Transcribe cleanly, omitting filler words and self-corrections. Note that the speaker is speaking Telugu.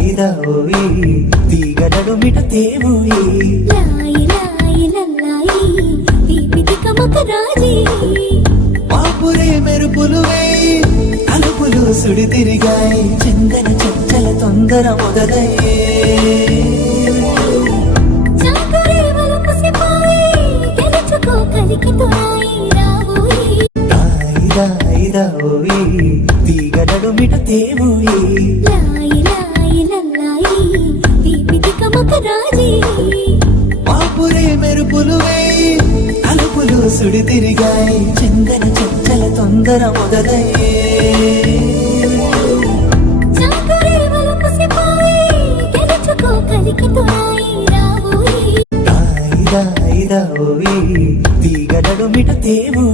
ఐదా ఓయి తీగడడు మిట తేవోయి లాయి లాయి లల్లాయి దీపితి కమక రాజీ పాపురే మెరుపులు వేయి తలుపులు సుడి తిరిగాయి చందన చంచల తొందర మొదలయ్యే చాకరే వలకు సిపాయి గెలుచుకో కలికి తోయి రావోయి ఐదా ఓయి తీగడడు మిట తేవోయి లాయి లాయి లల్లాయి దీపితి కమక రాజీ పాపురే మెరుపులు వేయి తలుపులు సుడి తిరిగాయి చందన చంచల తొందర మొదలయ్యే చాకరే వలకు సిపాయి గెలుచుకో కలికి తోయి రావోయి ఐదా ఓయి తీగడడు మిట తేవోయి